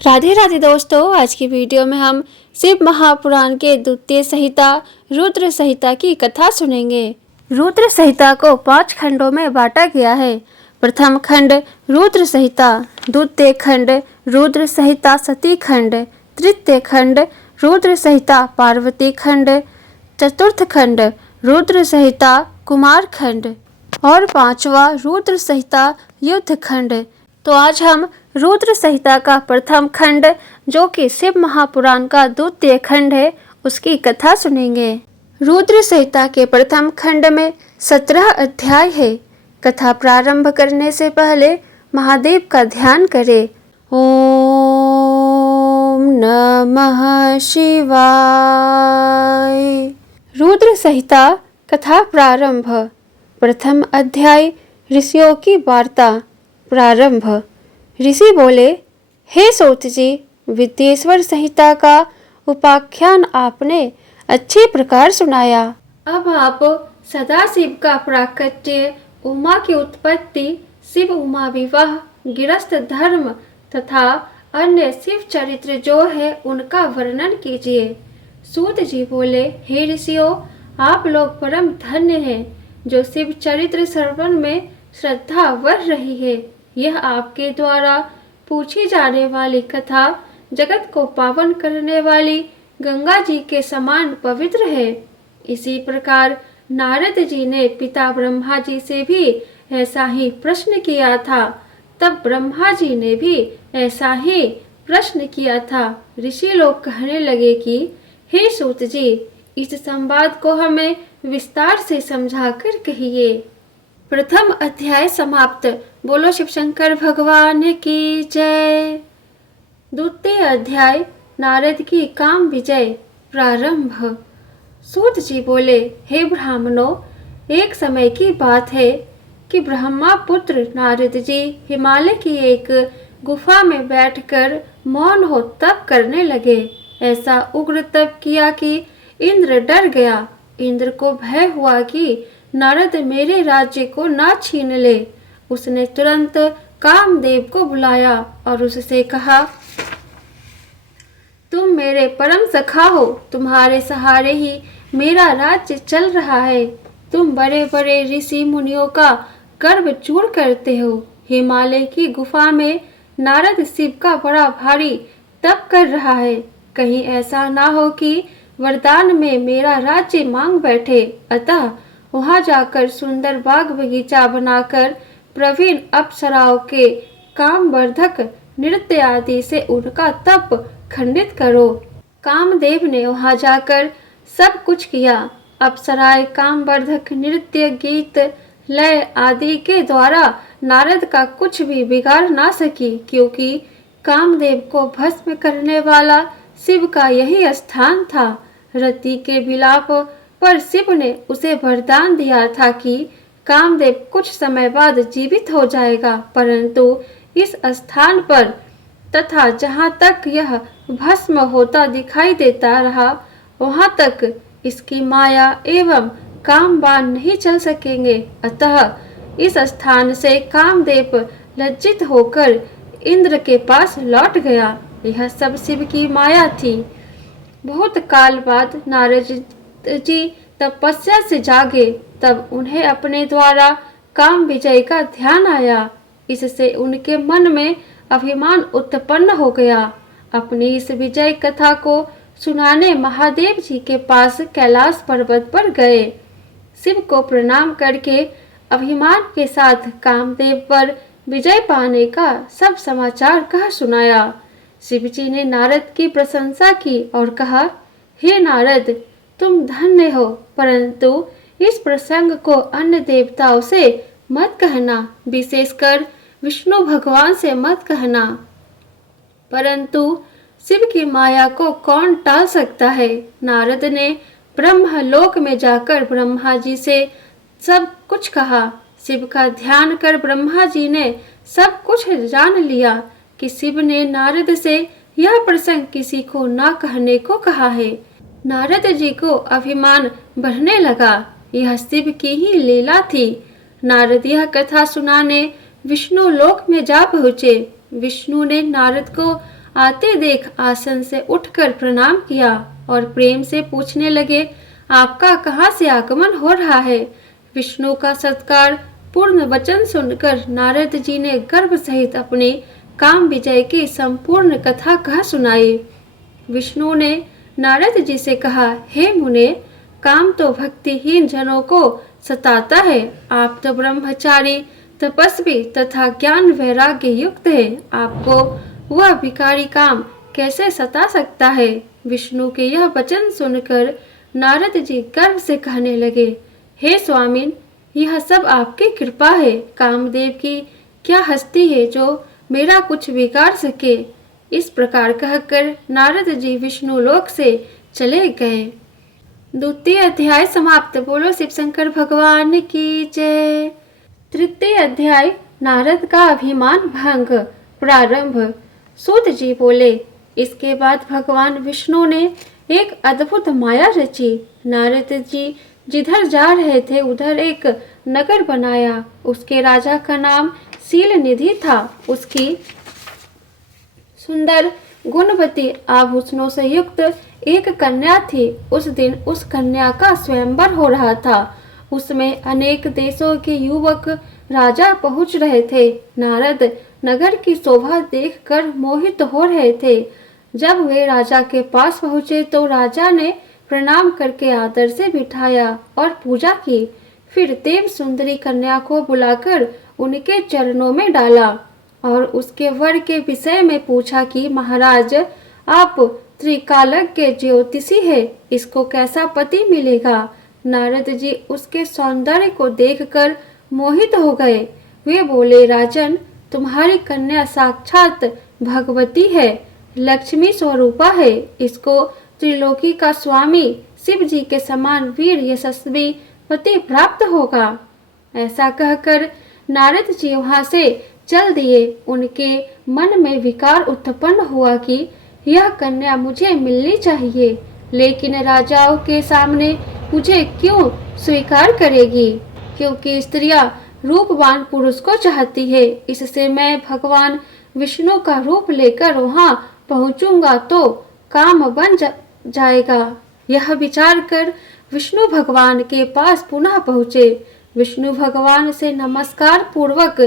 राधे राधे दोस्तों, आज की वीडियो में हम शिव महापुराण के द्वितीय संहिता रुद्र संहिता की कथा सुनेंगे। रुद्र संहिता को 5 खंडों में बांटा गया है। प्रथम खंड रुद्र संहिता, द्वितीय खंड रुद्र संहिता सती खंड, तृतीय खंड रुद्र संहिता पार्वती खंड, चतुर्थ खंड रुद्र संहिता कुमार खंड और 5वां रुद्र संहिता युद्ध खंड। तो आज हम रुद्र संहिता का प्रथम खंड, जो कि शिव महापुराण का द्वितीय खंड है, उसकी कथा सुनेंगे। रुद्र संहिता के प्रथम खंड में 17 अध्याय है। कथा प्रारंभ करने से पहले महादेव का ध्यान करें। ओम नमः शिवाय। रुद्र संहिता कथा प्रारंभ। प्रथम अध्याय ऋषियों की वार्ता। प्रारंभ। ऋषि बोले, हे सूत जी, विद्येश्वर संहिता का उपाख्यान आपने अच्छे प्रकार सुनाया। अब आप सदाशिव का प्राकट्य, उमा की उत्पत्ति, शिव उमा विवाह, गिरस्थ धर्म तथा अन्य शिव चरित्र जो है उनका वर्णन कीजिए। सूत जी बोले, हे ऋषियों, आप लोग परम धन्य हैं जो शिव चरित्र श्रवण में श्रद्धा बढ़ रही है। यह आपके द्वारा पूछी जाने वाली कथा जगत को पावन करने वाली गंगा जी के समान पवित्र है। इसी प्रकार नारद जी ने पिता ब्रह्मा जी से भी ऐसा ही प्रश्न किया था। तब ब्रह्मा जी ने भी ऐसा ही प्रश्न किया था। ऋषि लोग कहने लगे कि हे सूत जी, इस संवाद को हमें विस्तार से समझाकर कहिए। प्रथम अध्याय समाप्त। बोलो शिव शंकर भगवान की जय। द्वितीय अध्याय नारद की काम विजय। प्रारंभ। सूत जी बोले, हे ब्राह्मणों, एक समय की बात है कि ब्रह्मा पुत्र नारद जी हिमालय की एक गुफा में बैठकर मौन हो तप करने लगे। ऐसा उग्र तप किया कि इंद्र डर गया। इंद्र को भय हुआ कि नारद मेरे राज्य को ना छीन ले। उसने तुरंत कामदेव को बुलाया और उससे कहा, तुम मेरे परम सखा हो, तुम्हारे सहारे ही मेरा राज्य चल रहा है। तुम बड़े बड़े ऋषि मुनियों का गर्व चूर करते हो। हिमालय की गुफा में नारद शिव का बड़ा भारी तप कर रहा है। कहीं ऐसा ना हो कि वरदान में मेरा राज्य मांग बैठे। अतः वहां जाकर सुंदर बाग बगीचा बनाकर प्रवीण अप्सराओं के कामवर्धक नृत्य आदि से उनका तप खंडित करो। कामदेव ने वहां जाकर सब कुछ किया। अप्सराएं कामवर्धक नृत्य, गीत, लय आदि के द्वारा नारद का कुछ भी बिगाड़ ना सकी, क्योंकि कामदेव को भस्म करने वाला शिव का यही स्थान था। रति के विलाप पर शिव ने उसे वरदान दिया था कि कामदेव कुछ समय बाद जीवित हो जाएगा, परंतु इस स्थान पर तथा जहाँ तक यह भस्म होता दिखाई देता रहा, वहाँ तक इसकी माया एवं कामबाण नहीं चल सकेंगे। अतः इस स्थान से कामदेव लज्जित होकर इंद्र के पास लौट गया। यह सब शिव की माया थी। बहुत काल बाद नारद जी तपस्या से जागे, तब उन्हें अपने द्वारा काम विजय का ध्यान आया। इससे उनके मन में अभिमान उत्पन्न हो गया। अपनी इस विजय कथा को सुनाने महादेव जी के पास कैलाश पर्वत पर गए। शिव को प्रणाम करके अभिमान के साथ कामदेव पर विजय पाने का सब समाचार कह सुनाया। शिव जी ने नारद की प्रशंसा की और कहा, हे नारद, तुम धन्य हो, परंतु इस प्रसंग को अन्य देवताओं से मत कहना, विशेषकर विष्णु भगवान से मत कहना। परंतु शिव की माया को कौन टाल सकता है। नारद ने ब्रह्मलोक में जाकर ब्रह्मा जी से सब कुछ कहा। शिव का ध्यान कर ब्रह्मा जी ने सब कुछ जान लिया कि शिव ने नारद से यह प्रसंग किसी को ना कहने को कहा है। नारद जी को अभिमान बढ़ने लगा। यह शिव की ही लीला थी। नारद यह कथा सुनाने विष्णु लोक में जा पहुँचे। विष्णु ने नारद को आते देख आसन से उठकर प्रणाम किया और प्रेम से पूछने लगे, आपका कहाँ से आगमन हो रहा है। विष्णु का सत्कार पूर्ण वचन सुनकर नारद जी ने गर्व सहित अपने काम विजय की संपूर्ण कथा कह सुनाई। विष्णु ने नारद जी से कहा, हे मुने, काम तो भक्तिहीन जनों को सताता है। आप तो ब्रह्मचारी, तपस्वी तथा ज्ञान वैराग्य युक्त है। आपको वह भिखारी काम कैसे सता सकता है। विष्णु के यह वचन सुनकर नारद जी गर्व से कहने लगे, हे स्वामिन, यह सब आपकी कृपा है। कामदेव की क्या हस्ती है जो मेरा कुछ बिगाड़ सके। इस प्रकार कहकर नारद जी विष्णु लोक से चले गए। द्वितीय अध्याय समाप्त। बोलो शिव शंकर भगवान की जय। तृतीय अध्याय नारद का अभिमान भंग। प्रारंभ। सूत जी बोले, इसके बाद भगवान विष्णु ने एक अद्भुत माया रची। नारद जी जिधर जा रहे थे उधर एक नगर बनाया। उसके राजा का नाम शील निधि था। उसकी सुंदर गुणवती आभूषणों से युक्त एक कन्या थी। उस दिन उस कन्या का स्वयंवर हो रहा था। उसमें अनेक देशों के युवक राजा पहुंच रहे थे। नारद नगर की शोभा देखकर मोहित हो रहे थे। जब वे राजा के पास पहुंचे तो राजा ने प्रणाम करके आदर से बिठाया और पूजा की। फिर देव सुंदरी कन्या को बुलाकर उनके चरणों में डाला और उसके वर के विषय में पूछा कि महाराज, आप त्रिकालज्ञ ज्योतिषी है, इसको कैसा पति मिलेगा। नारद जी उसके सौंदर्य को देखकर मोहित हो गए। वे बोले, राजन, तुम्हारी कन्या साक्षात भगवती है, लक्ष्मी स्वरूपा है। इसको त्रिलोकी का स्वामी शिव जी के समान वीर यशस्वी पति प्राप्त होगा। ऐसा कहकर नारद जी वहां से चल दिए। उनके मन में विकार उत्पन्न हुआ कि यह कन्या मुझे मिलनी चाहिए, लेकिन राजाओं के सामने मुझे क्यों स्वीकार करेगी, क्योंकि स्त्रियां रूपवान पुरुष को चाहती है। इससे मैं भगवान विष्णु का रूप लेकर वहां पहुंचूंगा तो काम बन जाएगा। यह विचार कर विष्णु भगवान के पास पुनः पहुँचे। विष्णु भगवान से नमस्कार पूर्वक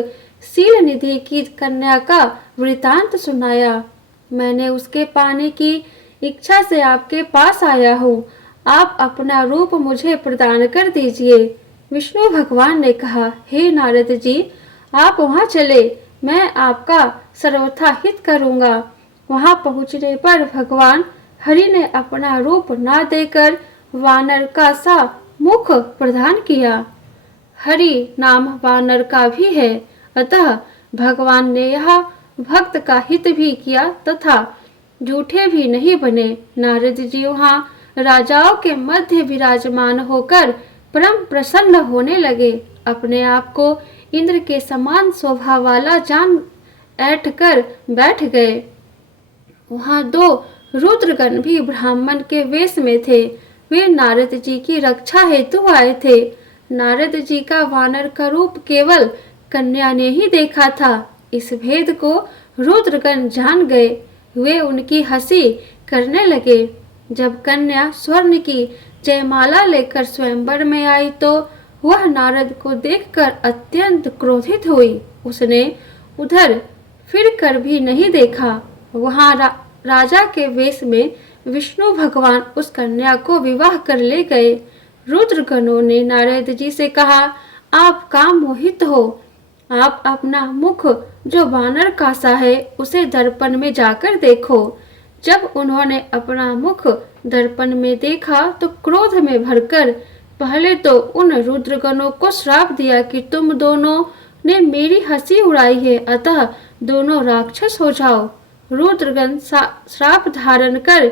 शील निधि की कन्या का वृतांत सुनाया। मैंने उसके पाने की इच्छा से आपके पास आया हूँ। आप अपना रूप मुझे प्रदान कर दीजिए। विष्णु भगवान ने कहा, हे नारद जी, आप वहाँ चले, मैं आपका सर्वथा हित करूँगा। वहाँ पहुँचने पर भगवान हरि ने अपना रूप ना देकर वानर का सा मुख प्रदान किया। हरि नाम वानर का भी है, अतः भगवान ने यह भक्त का हित भी किया तथा झूठे भी नहीं बने। नारद जी वहाँ राजाओं के मध्य विराजमान होकर परम प्रसन्न होने लगे। अपने आप को इंद्र के समान शोभा वाला जान ऐठ कर बैठ गए। वहाँ दो रुद्रगण भी ब्राह्मण के वेश में थे। वे नारद जी की रक्षा हेतु आए थे। नारद जी का वानर का रूप केवल कन्या ने ही देखा था। इस भेद को रुद्रगण जान गए। वे उनकी हंसी करने लगे। जब कन्या स्वर्ण की जयमाला लेकर स्वयंवर में आई तो वह नारद को देखकर अत्यंत क्रोधित हुई। उसने उधर फिर कर भी नहीं देखा। वहां राजा के वेश में विष्णु भगवान उस कन्या को विवाह कर ले गए। रुद्रगणों ने नारद जी से कहा, आप काम मोहित हो। आप अपना मुख जो वानर का सा है उसे दर्पण में जाकर देखो। जब उन्होंने अपना मुख दर्पण में देखा तो क्रोध में भरकर पहले तो उन रुद्रगणों को श्राप दिया कि तुम दोनों ने मेरी हंसी उड़ाई है, अतः दोनों राक्षस हो जाओ। रुद्रगण श्राप धारण कर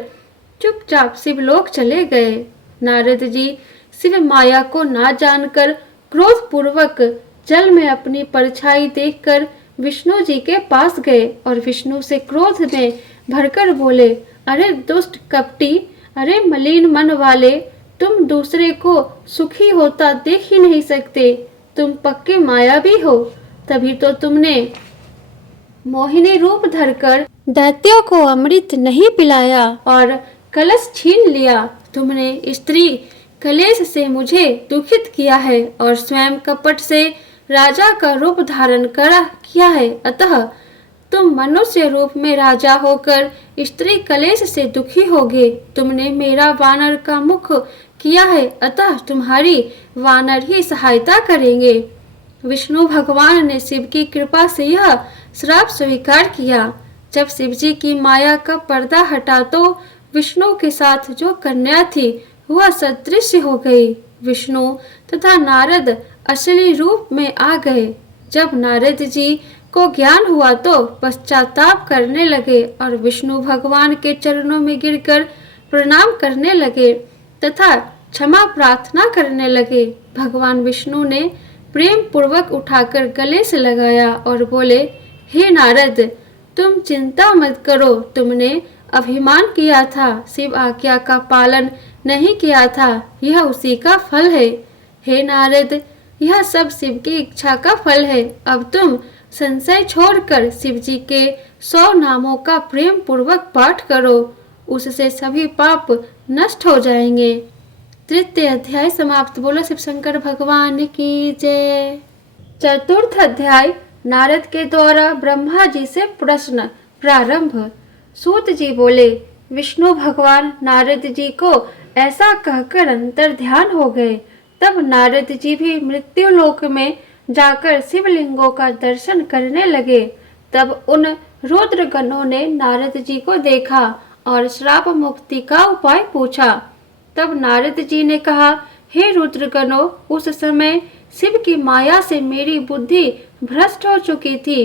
चुपचाप शिवलोक चले गए। नारद जी शिव माया को ना जानकर क्रोध पूर्वक जल में अपनी परछाई देखकर विष्णु जी के पास गए और विष्णु से क्रोध में भरकर बोले, अरे दुष्ट कपटी, अरे मलिन मन वाले, तुम दूसरे को सुखी होता देख ही नहीं सकते। तुम पक्के मायावी हो, तभी तो तुमने मोहिनी रूप धरकर दैत्यों को अमृत नहीं पिलाया और कलश छीन लिया। तुमने स्त्री कलेश से मुझे दुखित किया है और स्वयं कपट से राजा का रूप धारण किया है। अतः तुम मनुष्य रूप में राजा होकर स्त्री कलेश से दुखी होगे। तुमने मेरा वानर का मुख किया है, अतः तुम्हारी वानर ही सहायता करेंगे। विष्णु भगवान ने शिव की कृपा से यह श्राप स्वीकार किया। जब शिव जी की माया का पर्दा हटा तो विष्णु के साथ जो कन्या थी वह सदृश्य हो गई। विष्णु तथा नारद असली रूप में आ गए। जब नारद जी को ज्ञान हुआ तो पश्चाताप करने लगे और विष्णु भगवान के चरणों में गिरकर प्रणाम करने लगे तथा क्षमा प्रार्थना करने लगे। भगवान विष्णु ने प्रेम पूर्वक उठाकर गले से लगाया और बोले, हे नारद, तुम चिंता मत करो। तुमने अभिमान किया था, शिव आज्ञा का पालन नहीं किया था, यह उसी का फल है। हे नारद, यह सब शिव की इच्छा का फल है। अब तुम संशय छोड़कर शिव जी के 100 नामों का प्रेम पूर्वक पाठ करो, उससे सभी पाप नष्ट हो जाएंगे। तृतीय अध्याय समाप्त। बोलो शिव शंकर भगवान की जय। चतुर्थ अध्याय नारद के द्वारा ब्रह्मा जी से प्रश्न प्रारंभ। सूत जी बोले, विष्णु भगवान नारद जी को ऐसा कहकर अंतर ध्यान हो गए। तब नारद जी भी मृत्यु लोक में जाकर शिवलिंगों का दर्शन करने लगे। तब उन रुद्रगणों ने नारद जी को देखा और श्राप मुक्ति का उपाय पूछा। तब नारद जी ने कहा, हे रुद्रगणों, उस समय शिव की माया से मेरी बुद्धि भ्रष्ट हो चुकी थी।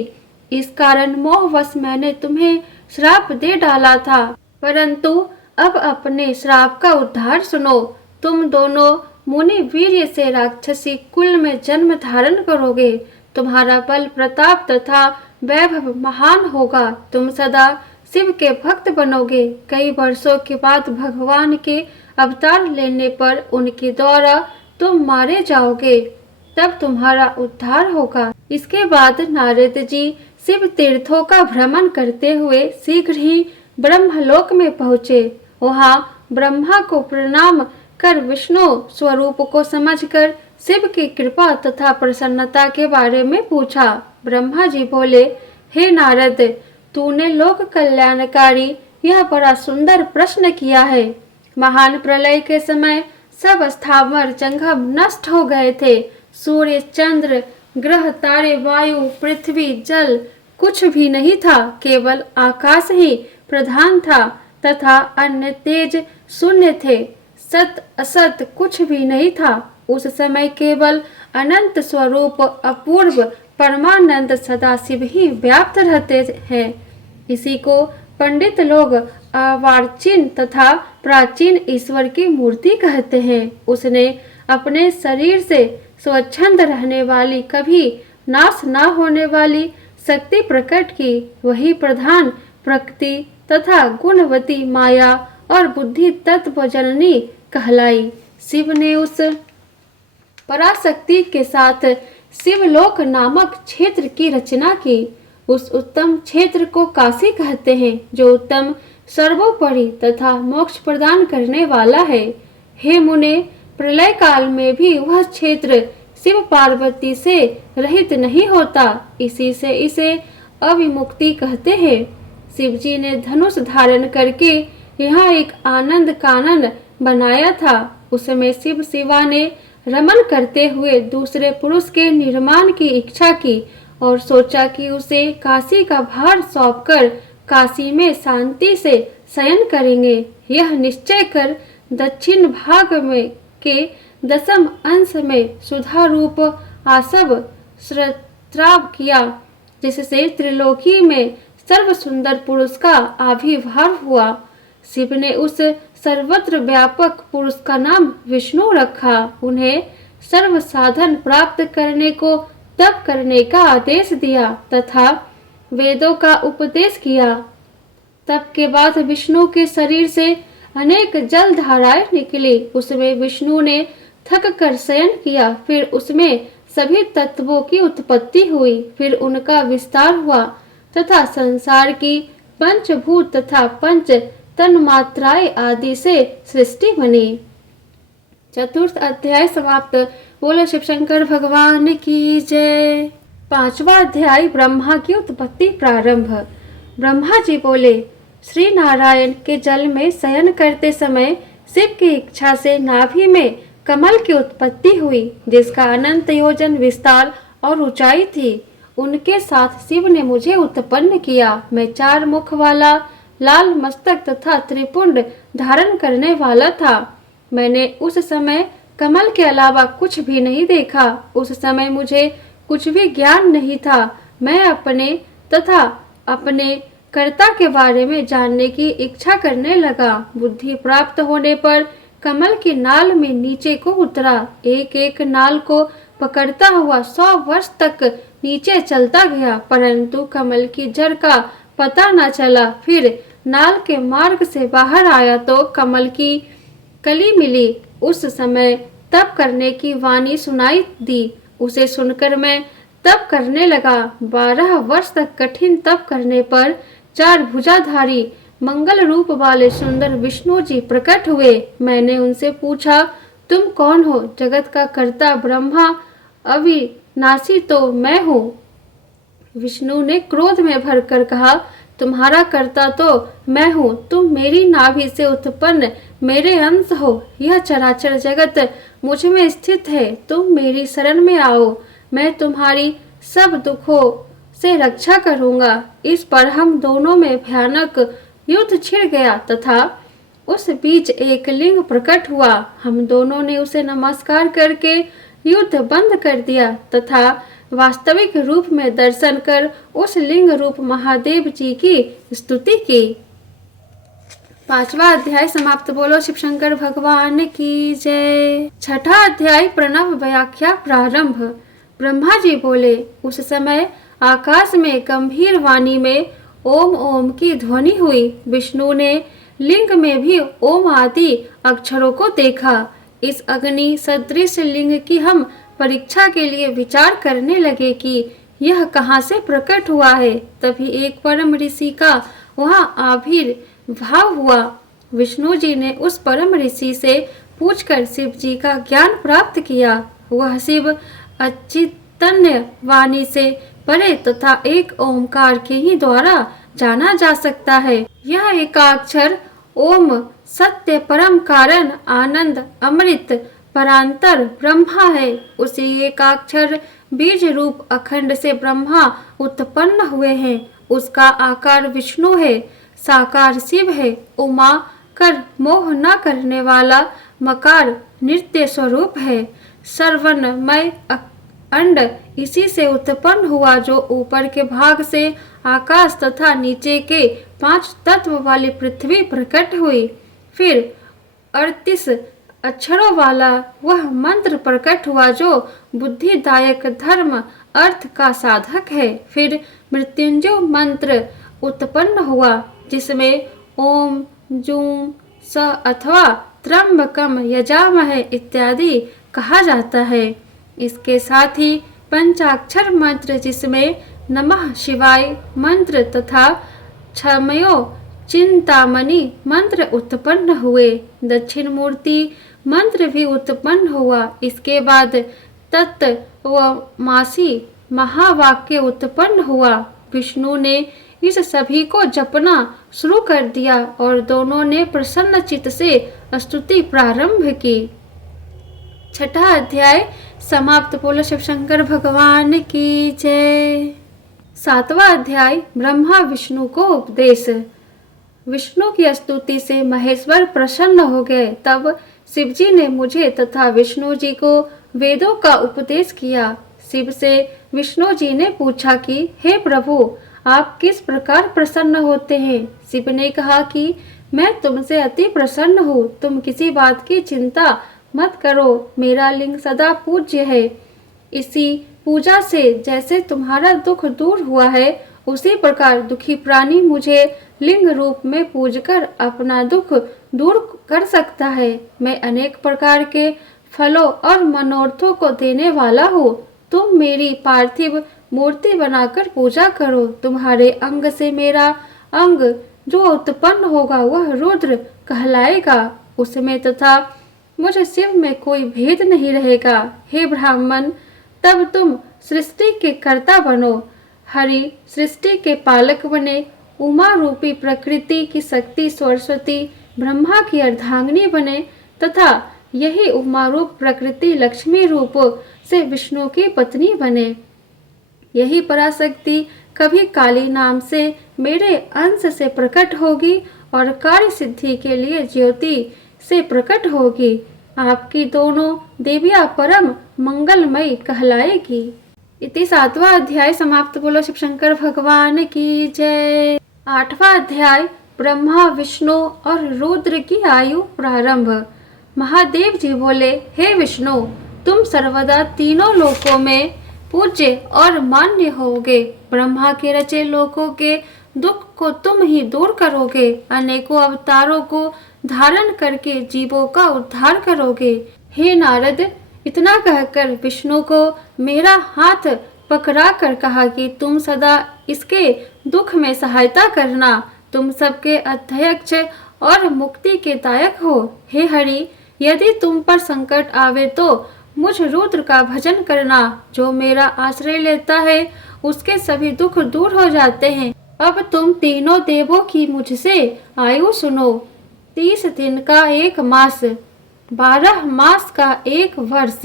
इस कारण मोहवश मैंने तुम्हें श्राप दे डाला था, परंतु अब अपने श्राप का उद्धार सुनो। तुम दोनों मुनि वीर्य से राक्षसी कुल में जन्म धारण करोगे। तुम्हारा बल प्रताप तथा वैभव महान होगा। तुम सदा शिव के भक्त बनोगे। कई वर्षों के बाद भगवान के अवतार लेने पर उनके द्वारा तुम मारे जाओगे, तब तुम्हारा उद्धार होगा। इसके बाद नारद जी शिव तीर्थों का भ्रमण करते हुए शीघ्र ही ब्रह्मलोक में पहुँचे। वहाँ ब्रह्मा को प्रणाम कर विष्णु स्वरूप को समझकर शिव की कृपा तथा प्रसन्नता के बारे में पूछा। ब्रह्मा जी बोले, हे नारद, तूने लोक कल्याणकारी यह बड़ा सुंदर प्रश्न किया है। महान प्रलय के समय सब स्थावर जंगम नष्ट हो गए थे। सूर्य, चंद्र, ग्रह, तारे, वायु, पृथ्वी, जल कुछ भी नहीं था। केवल आकाश ही प्रधान था तथा अन्य तेज शून्य थे। सत असत कुछ भी नहीं था। उस समय केवल अनंत स्वरूप अपूर्व परमानंद सदाशिव ही व्याप्त रहते हैं। इसी को पंडित लोग अवार्चिन तथा प्राचीन ईश्वर की मूर्ति कहते हैं। उसने अपने शरीर से स्वच्छंद रहने वाली, कभी नाश न होने वाली शक्ति प्रकट की। वही प्रधान प्रकृति तथा गुणवती माया और बुद्धि तत्व जननी कहलाई। शिव ने उस पराशक्ति के साथ शिवलोक नामक क्षेत्र की रचना की। उस उत्तम क्षेत्र को काशी कहते हैं, जो उत्तम, सर्वोपरि तथा मोक्ष प्रदान करने वाला है। हे मुने, प्रलय काल में भी वह क्षेत्र शिव पार्वती से रहित नहीं होता। इसी से इसे अविमुक्ति कहते हैं। शिव जी ने धनुष धारण करके यहाँ एक आनंद कानन बनाया था। उसमें शिव शिवा ने रमन करते हुए दूसरे पुरुष के निर्माण की इच्छा की और सोचा कि उसे काशी का भार सौंपकर काशी में शांति से शयन करेंगे। यह निश्चय कर दक्षिण भाग में के 10th अंश में सुधा रूप आसव स्त्राव किया, जिससे त्रिलोकी में सर्व सुंदर पुरुष का आविर्भाव हुआ। शिव ने उस सर्वत्र व्यापक पुरुष का नाम विष्णु रखा। उन्हें सर्व साधन प्राप्त करने को तप करने का आदेश दिया तथा वेदों का उपदेश किया। तप के बाद विष्णु के शरीर से अनेक जल धाराएं निकली। उसमें विष्णु ने थक कर शयन किया। फिर उसमें सभी तत्वों की उत्पत्ति हुई। फिर उनका विस्तार हुआ तथा संसार की पंचभूत तथा पंच तन्मात्राएं आदि से सृष्टि बनी। चतुर्थ अध्याय समाप्त। बोलो शिव शंकर भगवान की जय। पांचवा अध्याय ब्रह्मा की उत्पत्ति प्रारंभ। ब्रह्मा जी बोले, श्री नारायण के जल में शयन करते समय शिव की इच्छा से नाभि में कमल की उत्पत्ति हुई, जिसका अनंत योजन विस्तार और ऊंचाई थी। उनके साथ शिव ने मुझे उत्पन्न किया। मैं 4 मुख वाला, लाल मस्तक तथा त्रिपुंड धारण करने वाला था। मैंने उस समय कमल के अलावा कुछ भी नहीं देखा। उस समय मुझे कुछ भी ज्ञान नहीं था। मैं अपने तथा अपने कर्ता के बारे में जानने की इच्छा करने लगा। बुद्धि प्राप्त होने पर कमल की नाल में नीचे को उतरा। एक एक नाल को पकड़ता हुआ 100 वर्ष तक नीचे चलता गया, परंतु कमल की जड़ का पता न चला। फिर नाल के मार्ग से बाहर आया तो कमल की कली मिली। उस समय तप करने की वाणी सुनाई दी। उसे सुनकर मैं तप करने लगा। 12 वर्ष तक कठिन तप करने पर 4 भुजाधारी मंगल रूप वाले सुंदर विष्णु जी प्रकट हुए। मैंने उनसे पूछा, तुम कौन हो? जगत का कर्ता ब्रह्मा अविनाशी तो मैं हूँ। विष्णु ने क्रोध में भरकर कहा, तुम्हारा कर्ता तो मैं हूँ। तुम मेरी नाभि से उत्पन्न मेरे अंश हो। यह चराचर जगत मुझ में स्थित है। तुम मेरी शरण में आओ, मैं तुम्हारी सब दुखों से रक्षा करूंगा। इस पर हम दोनों में भयानक युद्ध छिड़ गया तथा उस बीच एक लिंग प्रकट हुआ। हम दोनों ने उसे नमस्कार करके युद्ध बंद कर दिया तथा वास्तविक रूप में दर्शन कर उस लिंग रूप महादेव जी की स्तुति की। 5वां अध्याय समाप्त। बोलो शिव शंकर भगवान की जय। 6ठा अध्याय प्रणव व्याख्या प्रारंभ। ब्रह्मा जी बोले, उस समय आकाश में गंभीर वाणी में ओम ओम की ध्वनि हुई। विष्णु ने लिंग में भी ओम आदि अक्षरों को देखा। इस अग्नि सदृश लिंग की हम परीक्षा के लिए विचार करने लगे कि यह कहाँ से प्रकट हुआ है। तभी एक परम ऋषि का वहाँ आविर्भाव हुआ। विष्णु जी ने उस परम ऋषि से पूछकर शिव जी का ज्ञान प्राप्त किया। वह शिव अचितन्य वाणी से परे तथा एक ओमकार के ही द्वारा जाना जा सकता है। यह एकाक्षर ओम सत्य परम कारण आनंद अमृत परांतर ब्रह्मा है। उसी एकाक्षर बीज रूप अखंड से ब्रह्मा उत्पन्न हुए हैं। उसका आकार विष्णु है, साकार शिव है। उमा कर मोह न करने वाला मकार नित्य स्वरूप है। सर्वनमय अंड इसी से उत्पन्न हुआ, जो ऊपर के भाग से आकाश तथा नीचे के 5 तत्व वाली पृथ्वी प्रकट हुई। फिर 38 अक्षरों वाला वह मंत्र प्रकट हुआ, जो बुद्धिदायक धर्म अर्थ का साधक है। फिर मृत्युंजय मंत्र उत्पन्न हुआ, जिसमें ओम जूम स अथवा त्र्यंबकम यजामहे इत्यादि कहा जाता है। इसके साथ ही पंचाक्षर मंत्र, जिसमें नमः शिवाय मंत्र तथा क्षमयो चिंतामणि मंत्र उत्पन्न हुए। दक्षिण मूर्ति मंत्र भी उत्पन्न हुआ। इसके बाद तत्वमासी महावाक्य उत्पन्न हुआ। विष्णु ने इस सभी को जपना शुरू कर दिया और दोनों ने प्रसन्न चित्त से स्तुति प्रारंभ की। 6ठा अध्याय समाप्त। बोलो शिव शंकर भगवान की जय। 7वां अध्याय ब्रह्मा विष्णु को उपदेश। विष्णु की स्तुति से महेश्वर प्रसन्न हो गए। तब शिवजी ने मुझे तथा विष्णु जी को वेदों का उपदेश किया। शिव से विष्णु जी ने पूछा कि हे प्रभु, आप किस प्रकार प्रसन्न होते हैं? शिव ने कहा कि मैं तुमसे अति प्रसन्न हूँ। तुम किसी बात की चिंता मत करो। मेरा लिंग सदा पूज्य है। इसी पूजा से जैसे तुम्हारा दुख दूर हुआ है, उसी प्रकार दुखी प्राणी मुझे लिंग रूप में पूजकर अपना दुख दूर कर सकता है। मैं अनेक प्रकार के फलों और मनोरथों को देने वाला हूँ। तुम मेरी पार्थिव मूर्ति बनाकर पूजा करो। तुम्हारे अंग से मेरा अंग जो उत्पन्न होगा वह रुद्र कहलाएगा। उसमें तथा मुझ शिव में कोई भेद नहीं रहेगा। हे ब्राह्मण, तब तुम सृष्टि के कर्ता बनो। हरि सृष्टि के पालक बने। उमा रूपी प्रकृति की शक्ति सरस्वती ब्रह्मा की अर्धांगिनी बने तथा यही उमा रूप प्रकृति लक्ष्मी रूप से विष्णु की पत्नी बने। यही पराशक्ति कभी काली नाम से मेरे अंश से प्रकट होगी और कार्य सिद्धि के लिए ज्योति से प्रकट होगी। आपकी दोनों देवियां परम मंगलमयी कहलाएगी। इति 7वां अध्याय समाप्त। बोलो शिव शंकर भगवान की जय। 8वां अध्याय ब्रह्मा विष्णु और रुद्र की आयु प्रारंभ। महादेव जी बोले, हे विष्णु, तुम सर्वदा तीनों लोकों में पूज्य और मान्य होगे। ब्रह्मा के रचे लोकों के दुख को तुम ही दूर करोगे। अनेकों अवतारों को धारण करके जीवों का उद्धार करोगे। हे नारद, इतना कहकर विष्णु को मेरा हाथ पकड़ा कर कहा कि तुम सदा इसके दुख में सहायता करना। तुम सबके अध्यक्ष और मुक्ति के दायक हो। हे हरि, यदि तुम पर संकट आवे तो मुझ रुद्र का भजन करना। जो मेरा आश्रय लेता है उसके सभी दुख दूर हो जाते हैं। अब तुम तीनों देवों की मुझसे आयु सुनो। 30 दिन का 1 मास, 12 मास का 1 वर्ष,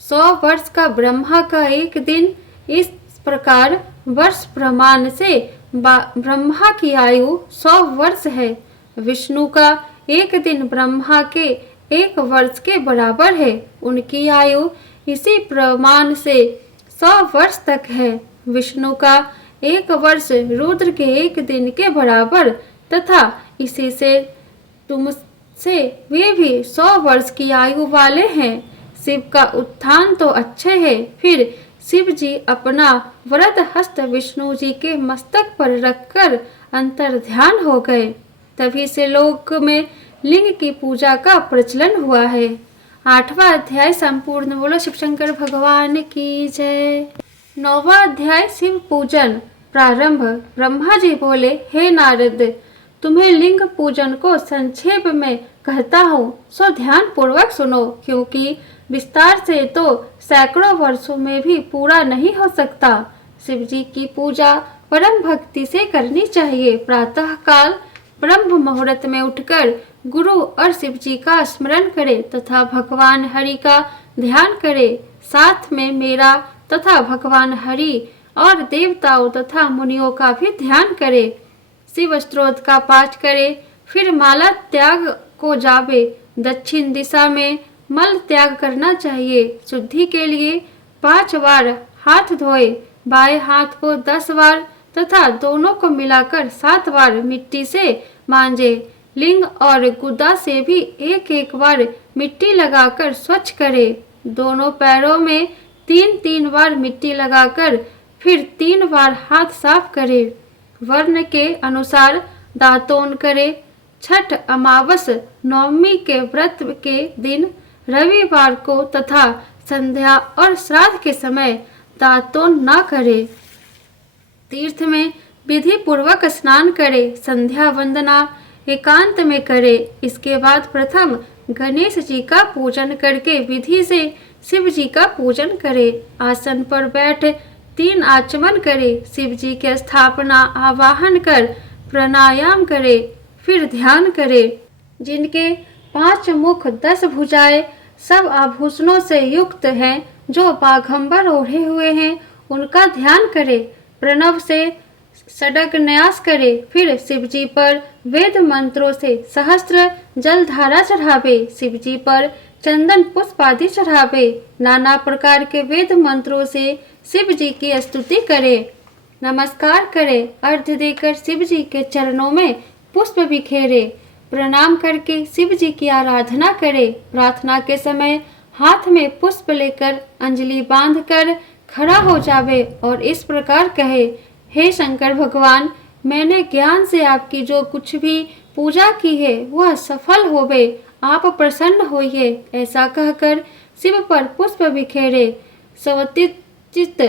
100 वर्ष का ब्रह्मा का 1 दिन। इस प्रकार वर्ष प्रमाण से ब्रह्मा की आयु 100 वर्ष है। विष्णु का 1 दिन ब्रह्मा के 1 वर्ष के बराबर है। उनकी आयु इसी प्रमाण से 100 वर्ष तक है। विष्णु का 1 वर्ष रुद्र के 1 दिन के बराबर तथा इसी से तुमसे वे भी 100 वर्ष की आयु वाले हैं। शिव का उत्थान तो अच्छे है। फिर शिव जी अपना वरद हस्त विष्णु जी के मस्तक पर रखकर अंतर ध्यान हो गए। तभी से लोक में लिंग की पूजा का प्रचलन हुआ है। 8वां अध्याय संपूर्ण। बोलो शिव शंकर भगवान की जय। 9वां अध्याय शिव पूजन प्रारंभ। ब्रह्मा जी बोले, हे नारद, तुम्हें लिंग पूजन को संक्षेप में कहता हूँ, सो ध्यान पूर्वक सुनो, क्योंकि विस्तार से तो सैकड़ों वर्षों में भी पूरा नहीं हो सकता। शिव जी की पूजा परम भक्ति से करनी चाहिए। प्रातः काल ब्रह्म मुहूर्त में उठकर गुरु और शिव जी का स्मरण करे तथा भगवान हरि का ध्यान करे। साथ में मेरा तथा भगवान हरि और देवताओं तथा मुनियों का भी ध्यान करे। शिव स्तोत्र का पाठ करे। फिर माला त्याग को जावे। दक्षिण दिशा में मल त्याग करना चाहिए। शुद्धि के लिए 5 बार हाथ धोए। बाएं हाथ को 10 बार तथा दोनों को मिलाकर 7 बार मिट्टी से मांजे। लिंग और गुदा से भी 1-1 बार मिट्टी लगाकर स्वच्छ करे। दोनों पैरों में 3-3 बार मिट्टी लगाकर फिर 3 बार हाथ साफ करे। वर्ण के अनुसार दातोन करे। छठ, अमावस, नवमी के व्रत के दिन, रविवार को तथा संध्या और श्राद्ध के समय दातोन न करे। तीर्थ में विधि पूर्वक स्नान करे। संध्या वंदना एकांत में करे। इसके बाद प्रथम गणेश जी का पूजन करके विधि से शिव जी का पूजन करे। आसन पर बैठ 3 आचमन करे। शिव जी के स्थापना आवाहन कर प्राणायाम करे। फिर ध्यान करे। जिनके 5 मुख 10 भुजाएं सब आभूषणों से युक्त हैं, जो बाघंबर ओढ़े हुए हैं, उनका ध्यान करे। प्रणव से षडग न्यास करे। फिर शिव जी पर वेद मंत्रों से सहस्त्र जलधारा चढ़ावे। शिव जी पर चंदन पुष्प आदि चढ़ावे। नाना प्रकार के वेद मंत्रों से शिव जी की स्तुति करे। नमस्कार करे। अर्घ्य देकर शिव जी के चरणों में पुष्प बिखेरे। प्रणाम करके शिव जी की आराधना करे। प्रार्थना के समय हाथ में पुष्प लेकर अंजलि बांधकर खड़ा हो जावे और इस प्रकार कहे, हे शंकर भगवान, मैंने ज्ञान से आपकी जो कुछ भी पूजा की है वह सफल होवे। आप प्रसन्न होइए। ऐसा कहकर शिव पर पुष्प बिखेरे। सवतिचित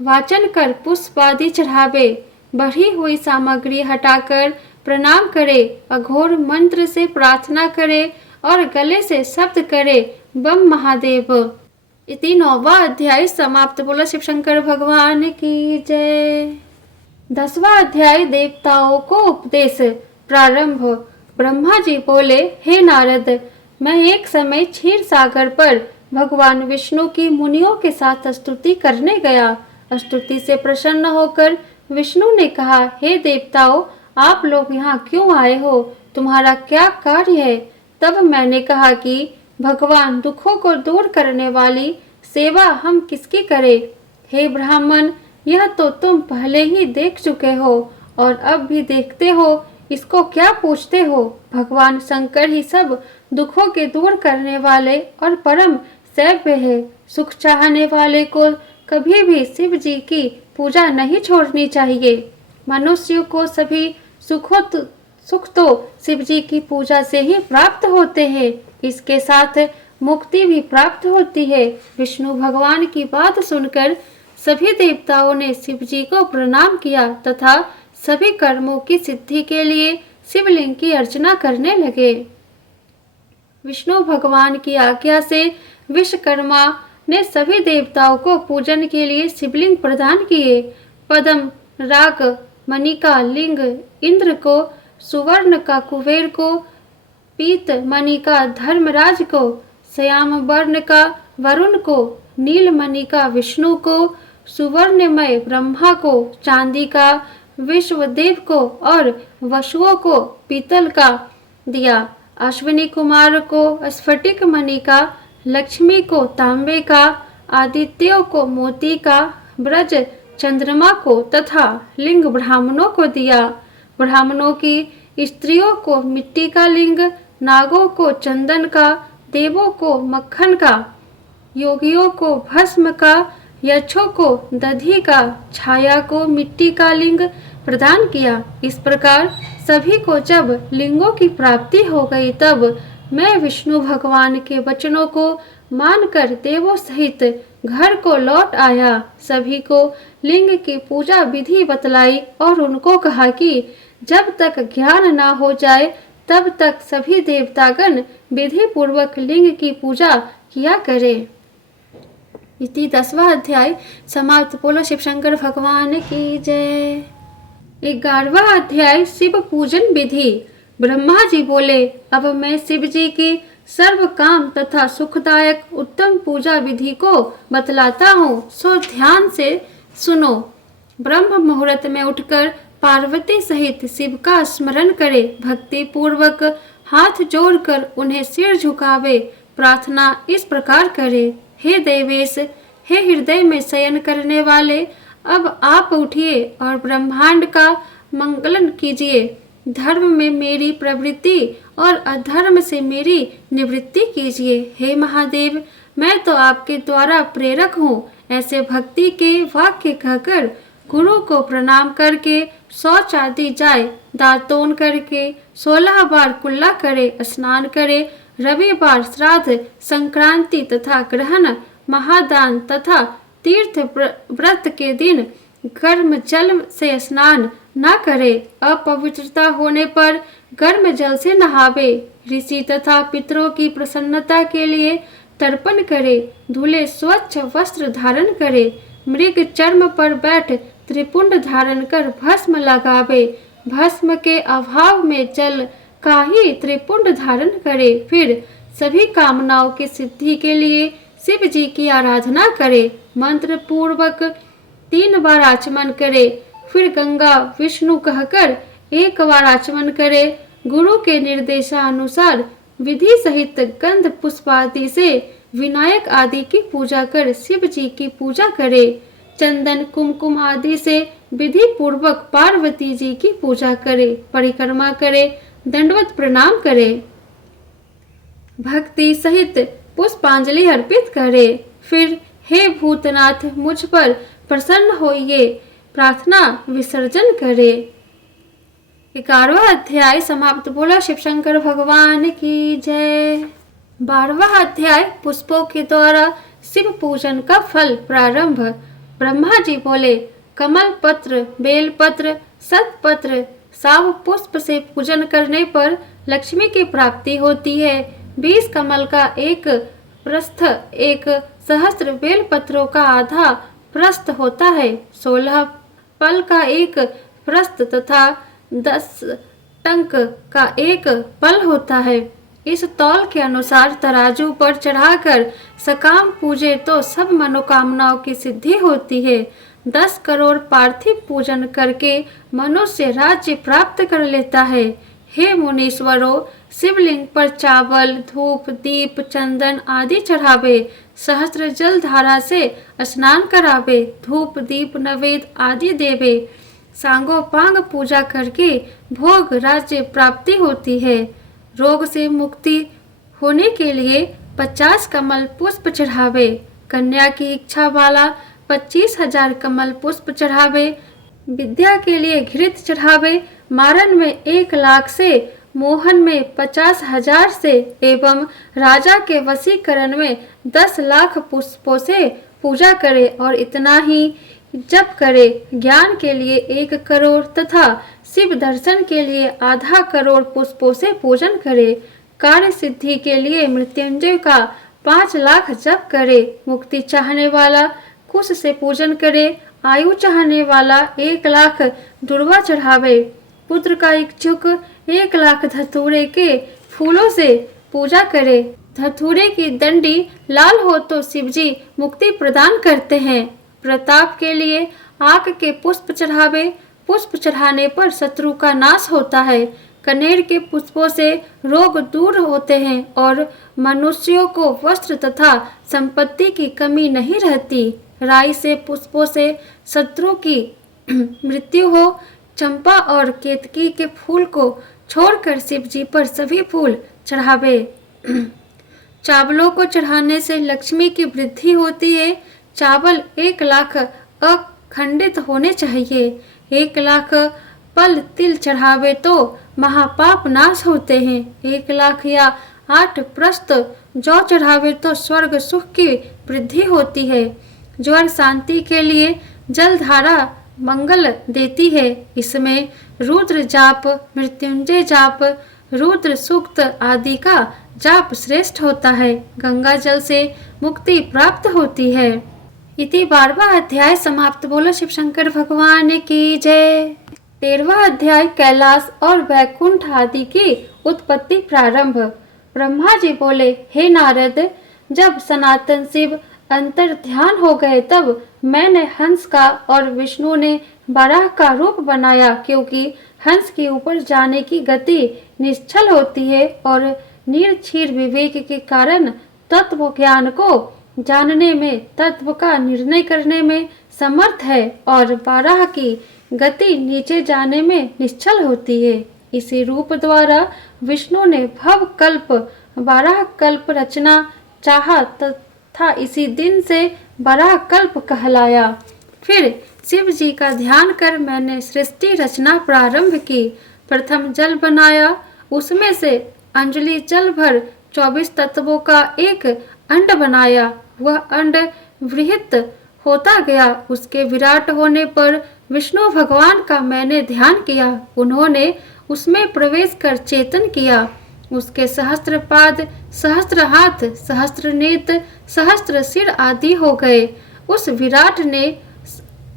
वाचन कर पुष्प आदि चढ़ावे, बढ़ी हुई सामग्री हटाकर प्रणाम करे, अघोर मंत्र से प्रार्थना करे और गले से शब्द करे बम महादेव। इति 9वां अध्याय समाप्त। बोलो शिव शंकर भगवान की जय। 10वां अध्याय देवताओं को उपदेश। प्रारंभ। ब्रह्मा जी बोले, हे नारद, मैं एक समय क्षीर सागर पर भगवान विष्णु की मुनियों के साथ स्तुति करने गया। स्तुति से प्रसन्न होकर विष्णु ने कहा, हे देवताओं, आप लोग यहाँ क्यों आए हो? तुम्हारा क्या कार्य है? तब मैंने कहा कि भगवान, दुखों को दूर करने वाली सेवा हम किसकी करें? हे ब्राह्मण, यह तो तुम पहले ही देख चुके हो और अब भी देखते हो, इसको क्या पूछते हो? भगवान शंकर ही सब दुखों के दूर करने वाले और परम सेव्य है। सुख चाहने वाले को कभी भी शिव जी की पूजा नहीं छोड़नी चाहिए। मनुष्य को सभी सुख तो शिव जी की पूजा से ही प्राप्त होते हैं। इसके साथ मुक्ति भी प्राप्त होती है। विष्णु भगवान की बात सुनकर सभी देवताओं ने शिव जी को प्रणाम किया तथा सभी कर्मों की सिद्धि के लिए शिवलिंग की अर्चना करने लगे। विष्णु भगवान की आज्ञा से विश्वकर्मा ने सभी देवताओं को पूजन के लिए शिवलिंग प्रदान किए। पद्म राग मणि का लिंग इंद्र को, सुवर्ण का कुबेर को, पीत मणि का धर्मराज को, श्याम वर्ण का वरुण को, नील मणि का विष्णु को, सुवर्णमय ब्रह्मा को, चांदी का विश्वदेव को और वसुओं को पीतल का दिया। अश्विनी कुमार को स्फटिक मणि का, लक्ष्मी को तांबे का, आदित्यों को मोती का, ब्रज चंद्रमा को तथा लिंग ब्राह्मणों को दिया। ब्राह्मणों की स्त्रियों को मिट्टी का लिंग, नागों को चंदन का, देवों को मक्खन का, योगियों को भस्म का, यक्षों को दधी का, छाया को मिट्टी का लिंग प्रदान किया। इस प्रकार सभी को जब लिंगों की प्राप्ति हो गई तब मैं विष्णु भगवान के वचनों को मानकर देवों सहित घर को लौट आया। सभी को लिंग की पूजा विधि बतलाई और उनको कहा कि जब तक ज्ञान ना हो जाए तब तक सभी देवतागण विधि पूर्वक लिंग की पूजा किया करे। इति 10वां अध्याय समाप्त। बोलो शिव शंकर भगवान की जय। 11वां अध्याय शिव पूजन विधि। ब्रह्मा जी बोले, अब मैं शिव जी की सर्व काम तथा सुखदायक उत्तम पूजा विधि को बतलाता हूँ, सो ध्यान से सुनो। ब्रह्म मुहूर्त में उठकर पार्वती सहित शिव का स्मरण करे, भक्ति पूर्वक हाथ जोड़कर उन्हें सिर झुकावे, प्रार्थना इस प्रकार करे, हे देवेश, हे हृदय में शयन करने वाले, अब आप उठिए और ब्रह्मांड का मंगलन कीजिए। धर्म में मेरी प्रवृत्ति और अधर्म से मेरी निवृत्ति कीजिए। हे महादेव, मैं तो आपके द्वारा प्रेरक हूँ। ऐसे भक्ति के वाक्य कहकर गुरु को प्रणाम करके शौच आदि जाए, दातोन करके 16 बार कुल्ला करे, स्नान करे, रविवार, श्राद्ध, संक्रांति तथा ग्रहण, महादान तथा तीर्थ व्रत के दिन गर्म जल से स्नान न करे, अपवित्रता होने पर गर्म जल से नहावे, ऋषि तथा पितरों की प्रसन्नता के लिए तर्पण करे, धुले स्वच्छ वस्त्र धारण करे, मृग चर्म पर बैठ त्रिपुंड धारण कर भस्म लगावे, भस्म के अभाव में जल का ही त्रिपुंड धारण करे, फिर सभी कामनाओं की सिद्धि के लिए शिव जी की आराधना करे, मंत्र पूर्वक 3 बार आचमन करे, फिर गंगा विष्णु कहकर 1 बार आचमन करे, गुरु के निर्देशानुसार विधि सहित गंध पुष्प आदि से विनायक आदि की पूजा कर शिव जी की पूजा करे, चंदन कुमकुम आदि से विधि पूर्वक पार्वती जी की पूजा करे, परिक्रमा करे, दंडवत प्रणाम करे, भक्ति सहित पुष्पांजलि अर्पित करे, फिर हे भूतनाथ मुझ पर प्रसन्न होइए प्रार्थना विसर्जन करे। 11वां अध्याय समाप्त। बोला शिव शंकर भगवान की जय। 12वां अध्याय पुष्पों के द्वारा शिव पूजन का फल। प्रारंभ। ब्रह्मा जी बोले, कमल पत्र, बेल पत्र, सतपत्र, साव पुष्प से पूजन करने पर लक्ष्मी की प्राप्ति होती है। 20 कमल का एक प्रस्थ, एक सहस्त्र बेल पत्रों का आधा प्रस्थ होता है। 16 पल का एक प्रस्थ तथा 10 टंक का एक पल होता है। इस तौल के अनुसार तराजू पर चढ़ाकर सकाम पूजे तो सब मनोकामनाओं की सिद्धि होती है। 10 करोड़ पार्थिव पूजन करके मनुष्य राज्य प्राप्त कर लेता है। हे मुनीश्वरों, शिवलिंग पर चावल, धूप, दीप, चंदन आदि चढ़ावे, सहस्त्र जल धारा से स्नान करावे, धूप दीप नवेद आदि देवे, सांगोपांग पूजा करके भोग राज्य प्राप्ति होती है। रोग से मुक्ति होने के लिए 50 कमल पुष्प चढ़ावे, कन्या की इच्छा वाला 25,000 कमल पुष्प चढ़ावे, विद्या के लिए घृत चढ़ावे, मारन में 1 लाख से, मोहन में 50,000 से एवं राजा के वशीकरण में 10 लाख पुष्पों से पूजा करे और इतना ही जप करे। ज्ञान के लिए 1 करोड़ तथा शिव दर्शन के लिए आधा करोड़ पुष्पों से पूजन करे। कार्य सिद्धि के लिए मृत्युंजय का 5 लाख जप करे। मुक्ति चाहने वाला कुश से पूजन करे। आयु चाहने वाला 1 लाख दुर्वा चढ़ावे। पुत्र का इच्छुक 1 लाख धतूरे के फूलों से पूजा करे। धतूरे की दंडी लाल हो तो शिवजी मुक्ति प्रदान करते हैं। प्रताप के लिए आक के पुष्प चढ़ावे। पुष्प चढ़ाने पर शत्रु का नाश होता है। कनेर के पुष्पों से रोग दूर होते हैं और मनुष्यों को वस्त्र तथा संपत्ति की कमी नहीं रहती। राई से पुष्पों से शत्रु की मृत्यु हो। चंपा और केतकी के फूल को छोड़कर शिव जी पर सभी फूल चढ़ावे। चावलों को चढ़ाने से लक्ष्मी की वृद्धि होती है। चावल 1 लाख अखंडित होने चाहिए। 1 लाख पल तिल चढ़ावे तो महापाप नाश होते हैं। 1 लाख या 8 प्रस्त जौ चढ़ावे तो स्वर्ग सुख की वृद्धि होती है। ज्वर शांति के लिए जलधारा मंगल देती है। इसमें रुद्र जाप, मृत्युंजय जाप, रुद्र सूक्त आदि का जाप श्रेष्ठ होता है। गंगा जल से मुक्ति प्राप्त होती है। इति 12वां अध्याय समाप्त। बोलो शिव शंकर भगवान की जय। 13वां अध्याय कैलाश और वैकुंठ आदि की उत्पत्ति प्रारंभ। ब्रह्मा जी बोले, हे नारद, जब सनातन शिव अंतर ध्यान हो गए तब मैंने हंस का और विष्णु ने वराह का रूप बनाया, क्योंकि हंस के ऊपर जाने की गति निश्चल होती है और निर्क्षीर विवेक के कारण तत्व ज्ञान को जानने में, तत्व का निर्णय करने में समर्थ है, और वराह की गति नीचे जाने में निश्चल होती है। इसी रूप द्वारा विष्णु ने भव कल्प, वराह कल्प रचना चाहा तथा इसी दिन से वराह कल्प कहलाया। फिर शिव जी का ध्यान कर मैंने सृष्टि रचना प्रारंभ की। प्रथम जल बनाया, उसमें से अंजलि जल भर 24 तत्वों का एक अंड बनाया। वह अंड वृहत होता गया। उसके विराट होने पर विष्णु भगवान का मैंने ध्यान किया। उन्होंने उसमें प्रवेश कर चेतन किया। उसके सहस्त्र पाद, सहस्त्र हाथ, सहस्त्र नेत्र, सहस्त्र सिर आदि हो गए। उस विराट ने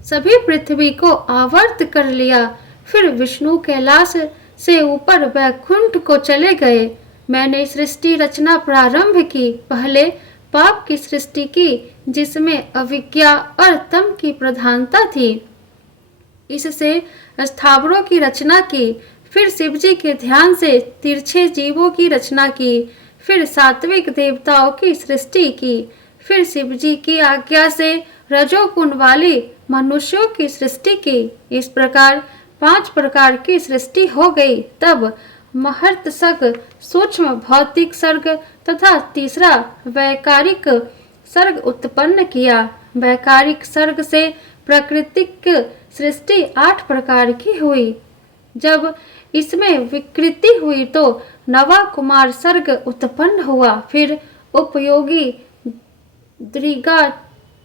सभी पृथ्वी को आवर्त कर लिया। फिर विष्णु कैलाश से ऊपर वैकुंठ को चले गए। मैंने सृष्टि रचना प्रारंभ की। पहले पाप की सृष्टि की, जिसमें अविज्ञा और तम की प्रधानता थी। इससे स्थावरों की रचना की। फिर शिवजी के ध्यान से तिरछे जीवों की रचना की। फिर सात्विक देवताओं की सृष्टि की। फिर शिवजी की आज्ञा से रजोगुण वाली मनुष्यों की सृष्टि की। इस प्रकार 5 प्रकार की सृष्टि हो गई। तब महर्त सर्ग, सूक्ष्म भौतिक सर्ग तथा तीसरा वैकारिक सर्ग उत्पन्न किया। वैकारिक सर्ग से प्राकृतिक सृष्टि 8 प्रकार की हुई। जब इसमें विकृति हुई तो नवा कुमार सर्ग उत्पन्न हुआ। फिर उपयोगी, द्विगा,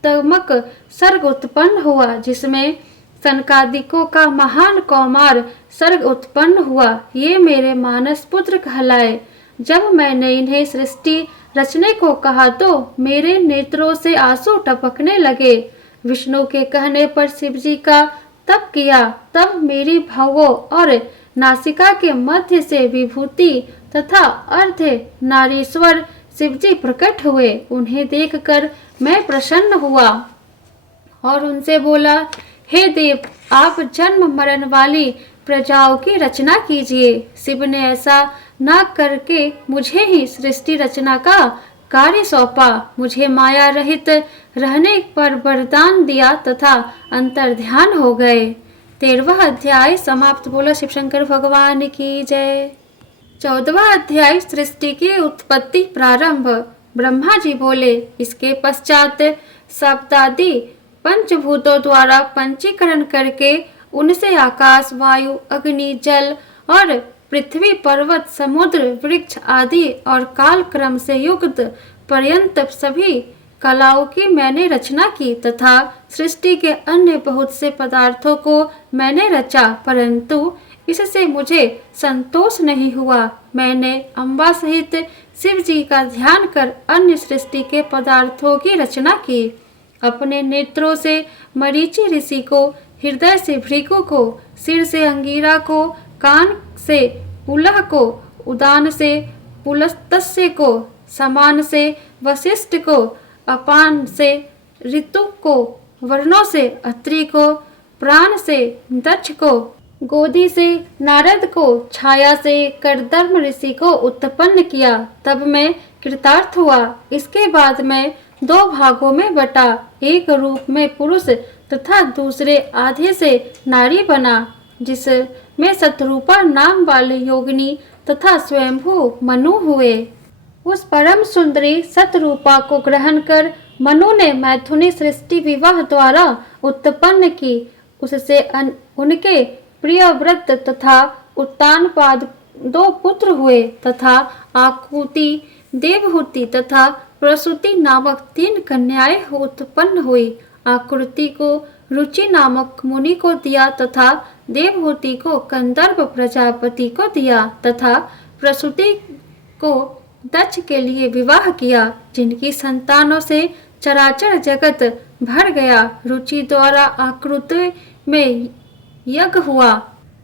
उत्तमक सर्ग उत्पन्न हुआ, जिसमें सनकादिकों का महान कौमार सर्ग उत्पन्न हुआ। ये मेरे मानस पुत्र कहलाए। जब मैंने इन्हें सृष्टि रचने को कहा तो मेरे नेत्रों से आंसू टपकने लगे। विष्णु के कहने पर शिवजी का तप किया। तब मेरी भवों और नासिका के मध्य से विभूति तथा अर्ध नारीश्वर शिवजी प्रकट हुए। उन्हें देखकर मैं प्रसन्न हुआ और उनसे बोला, हे देव, आप जन्म मरण वाली प्रजाओं की रचना कीजिए। शिव ने ऐसा न करके मुझे ही सृष्टि रचना का कार्य सौंपा। मुझे माया रहित रहने पर वरदान दिया तथा अंतर्ध्यान हो गए। 13वां अध्याय समाप्त। बोलो शिव शंकर भगवान की जय। 14वां अध्याय सृष्टि की उत्पत्ति प्रारंभ। ब्रह्मा जी बोले, इसके पश्चात सप्तादि पंचभूतों द्वारा पंचीकरण करके उनसे आकाश, वायु, अग्नि, जल और पृथ्वी, पर्वत, समुद्र, वृक्ष आदि और काल क्रम से युक्त पर्यंत सभी कलाओं की मैंने रचना की तथा सृष्टि के अन्य बहुत से पदार्थों को मैंने रचा, परंतु इससे मुझे संतोष नहीं हुआ। मैंने अम्बा सहित शिव जी का ध्यान कर अन्य सृष्टि के पदार्थों की रचना की। अपने नेत्रों से मरीचि ऋषि को, हृदय से भृगु को, सिर से अंगिरा को, कान से पुलह को, उदान से पुलस्तस्य को, समान से वशिष्ठ को, अपान से ऋतु को, वर्णों से अत्रि को, प्राण से दक्ष को, गोदी से नारद को, छाया से कर्दम ऋषि को उत्पन्न किया। तब मैं कृतार्थ हुआ। इसके बाद मैं 2 भागों में बटा, एक रूप में पुरुष तथा दूसरे आधे से नारी बना, जिसमें शतरूपा नाम वाले योगिनी तथा स्वयंभू मनु हुए। उस परम सुंदरी शतरूपा को ग्रहण कर मनु ने मैथुनी सृष्टि विवाह द्वारा उत्पन्न की। उससे उनके प्रियव्रत तथा उत्तानपाद 2 पुत्र हुए तथा आकुति, देवहूति तथा प्रसूति नामक 3 कन्याएं उत्पन्न हुई। आकृति को रुचि नामक मुनि को दिया तथा देवहूति को कंदर्प प्रजापति को दिया तथा प्रसूति को दक्ष के लिए विवाह किया, जिनकी संतानों से चराचर जगत भर गया। रुचि द्वारा आकृति में यज्ञ हुआ।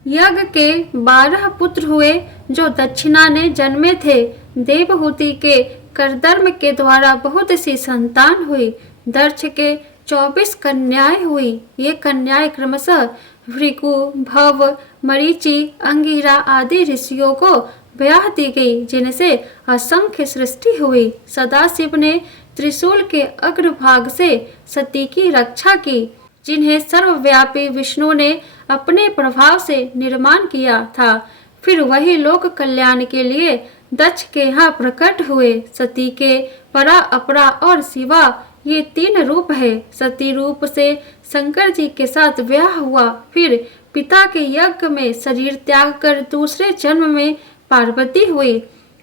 यज्ञ के 12 पुत्र हुए जो दक्षिणा ने जन्मे थे। देवहूति के कर्दर्म के द्वारा बहुत सी संतान हुई। दक्ष के 24 कन्याएं हुई। ये कन्याएं क्रमशः भृगु, भव, मरीचि, अंगिरा आदि ऋषियों को ब्याह दी गई, जिनसे असंख्य सृष्टि हुई। सदाशिव ने त्रिशूल के अग्रभाग से सती की रक्षा की, जिन्हें सर्वव्यापी विष्णु ने अपने प्रभाव से निर्माण किया था। फिर वही लोक कल्याण के लिए दक्ष के यहाँ प्रकट हुए। सती के परा, अपरा और शिवा ये 3 रूप है। सती रूप से शंकर जी के साथ ब्याह हुआ। फिर पिता के यज्ञ में शरीर त्याग कर दूसरे जन्म में पार्वती हुई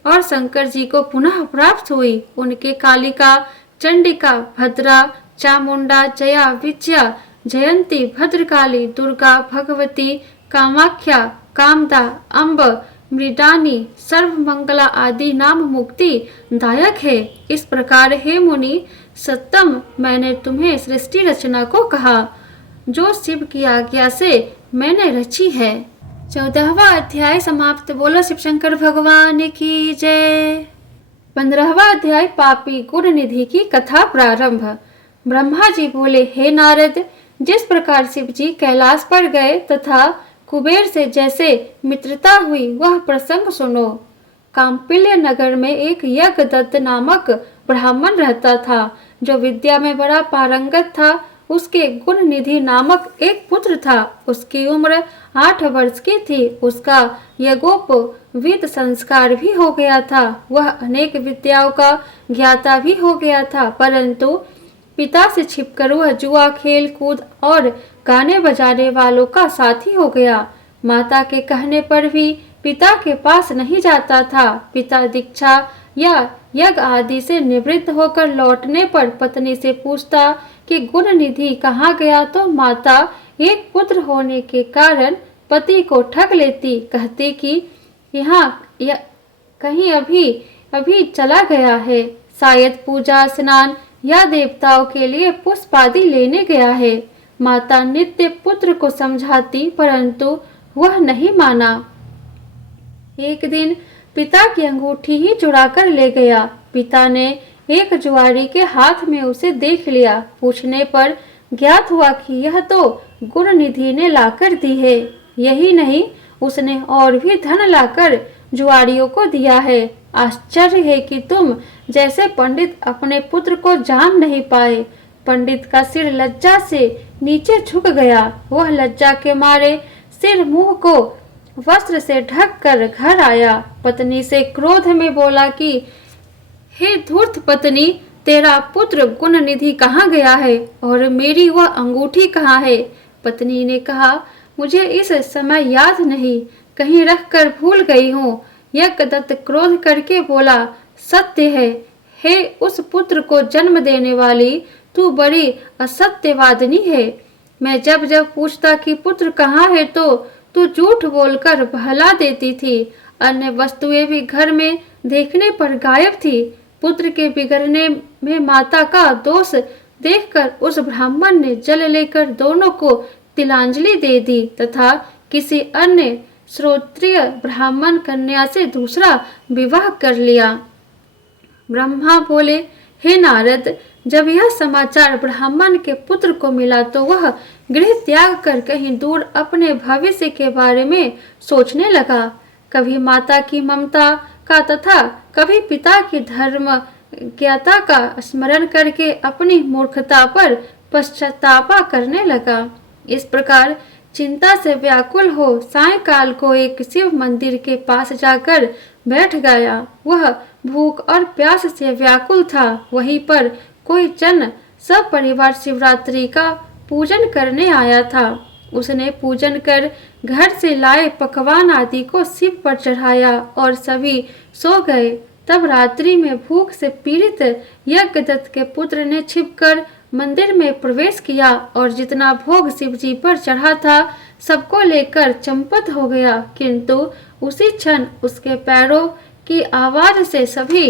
और शंकर जी को पुनः प्राप्त हुई। उनके कालिका, चंडिका, भद्रा, चामुंडा, जया, विजया, जयंती, भद्रकाली, दुर्गा, भगवती, कामाख्या, कामदा, अम्ब, मृडानी, सर्वमंगला आदि नाम मुक्ति दायक है। इस प्रकार हे मुनि सत्तम, मैंने तुम्हें सृष्टि रचना को कहा, जो शिव की आज्ञा से मैंने रची है। 14वां अध्याय समाप्त। बोलो शिव शंकर भगवान की जय। 15वां अध्याय पापी गुण निधि की कथा प्रारंभ। ब्रह्मा जी बोले, हे नारद, जिस प्रकार शिव जी कैलाश पर गए तथा कुबेर से जैसे मित्रता हुई वह प्रसंग सुनो। काम्पिल्य नगर में एक यज्ञदत्त नामक ब्राह्मण रहता था, जो विद्या में बड़ा पारंगत था। उसके गुण निधि नामक एक पुत्र था। उसकी उम्र 8 वर्ष की थी। उसका यज्ञोपवीत संस्कार भी हो गया था। वह अनेक विद्याओं का ज्ञाता भी हो गया था, परंतु पिता से छिपकर वह जुआ, खेल कूद और गाने बजाने वालों का साथी हो गया। माता के कहने पर भी पिता के पास नहीं जाता था। पिता दीक्षा या यज्ञ आदि से निवृत्त होकर लौटने पर पत्नी से पूछता कि गुण निधि कहाँ गया, तो माता एक पुत्र होने के कारण पति को ठग लेती, कहती कि कहीं अभी अभी चला गया है, शायद पूजा स्नान या देवताओं के लिए पुष्प आदि लेने गया है। माता नित्य पुत्र को समझाती, परंतु वह नहीं माना। एक दिन पिता की अंगूठी ही चुरा कर ले गया। पिता ने एक जुआरी के हाथ में उसे देख लिया। पूछने पर ज्ञात हुआ कि यह तो गुण निधि ने लाकर दी है। यही नहीं, उसने और भी धन लाकर जुआरियों को दिया है। आश्चर्य है कि तुम जैसे पंडित अपने पुत्र को जान नहीं पाए। पंडित का सिर लज्जा से नीचे झुक गया। वह लज्जा के मारे सिर मुंह को वस्त्र से ढक कर घर आया। पत्नी से क्रोध में बोला कि हे धूर्त पत्नी, तेरा पुत्र गुण निधि कहाँ गया है और मेरी वह अंगूठी कहाँ है। पत्नी ने कहा, मुझे इस समय याद नहीं, कहीं रख कर भूल गई हूँ। यज्ञदत्त क्रोध करके बोला, सत्य है, हे उस पुत्र को जन्म देने वाली, तू बड़ी असत्यवादिनी है। मैं जब जब पूछता कि पुत्र कहाँ है तो तू झूठ बोलकर बहला देती थी। अन्य वस्तुएं भी घर में देखने पर गायब थी। पुत्र के बिगड़ने में माता का दोष देखकर उस ब्राह्मण ने जल लेकर दोनों को तिलांजलि दे दी तथा किसी अन्य श्रोत्रिय ब्राह्मण कन्या से दूसरा विवाह कर लिया। ब्रह्मा बोले, हे नारद, जब यह समाचार ब्राह्मण के पुत्र को मिला तो वह गृह त्याग कर कहीं दूर अपने भविष्य के बारे में सोचने लगा। कभी माता की ममता का तथा कभी पिता की धर्म ज्ञता का स्मरण करके अपनी मूर्खता पर पश्चातापा करने लगा। इस प्रकार चिंता से व्याकुल हो सायंकाल को एक शिव मंदिर के पास जाकर बैठ गया। वह भूख और प्यास से व्याकुल था। वहीं पर कोई जन सब परिवार शिवरात्रि का पूजन करने आया था। उसने पूजन कर घर से लाए पकवान आदि को शिव पर चढ़ाया और सभी सो गए। तब रात्रि में भूख से पीड़ित यज्ञदत्त के पुत्र ने छिपकर मंदिर में प्रवेश किया और जितना भोग शिव जी पर चढ़ा था सबको लेकर चंपत हो गया। किंतु उसी क्षण उसके पैरों की आवाज से सभी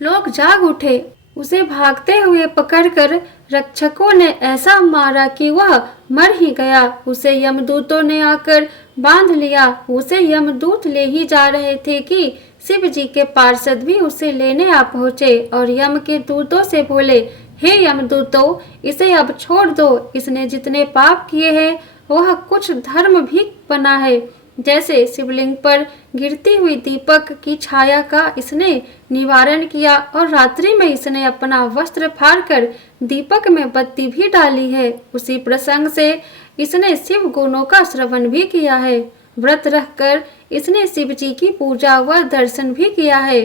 लोग जाग उठे। उसे भागते हुए पकड़कर रक्षकों ने ऐसा मारा कि वह मर ही गया। उसे यमदूतों ने आकर बांध लिया। उसे यमदूत ले ही जा रहे थे कि शिव जी के पार्षद भी उसे लेने आ पहुंचे और यम के दूतों से बोले, हे यमदूतों, इसे अब छोड़ दो। इसने जितने पाप किए हैं वह कुछ धर्म भी बना है। जैसे शिवलिंग पर गिरती हुई दीपक की छाया का इसने निवारण किया और रात्रि में इसने अपना वस्त्र फाड़कर दीपक में बत्ती भी डाली है। उसी प्रसंग से इसने शिव गुणों का श्रवण भी किया है। व्रत रखकर इसने शिव जी की पूजा व दर्शन भी किया है।